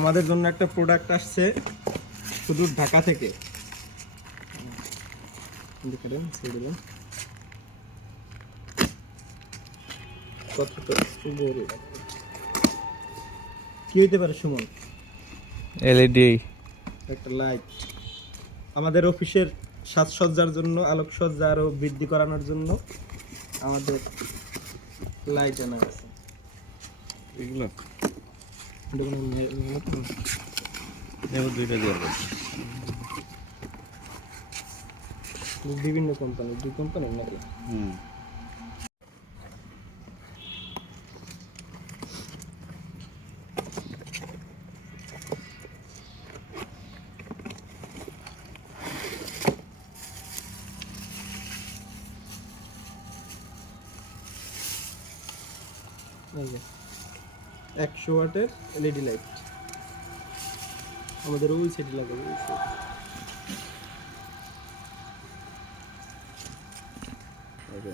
আমাদের জন্য একটা প্রোডাক্ট আসছে শুধু ঢাকা থেকে। কি হইতে পারে সুমন? এলইডি একটা লাইট আমাদের অফিসের সাজসজ্জার জন্য, আলোকসজ্জা আরো বৃদ্ধি করানোর জন্য আমাদের লাইট আনা আছে। এগুলো এটা কোনো মেহনত না। এবার দুইটা দিয়ে দেবো। বিভিন্ন কোম্পানি, দুই কোম্পানির নাকি? হুম এই যে 100 ওয়াটের এলইডি লাইট আমাদের ওই সাইডে লাগাবো, ওই সাইডে। ওকে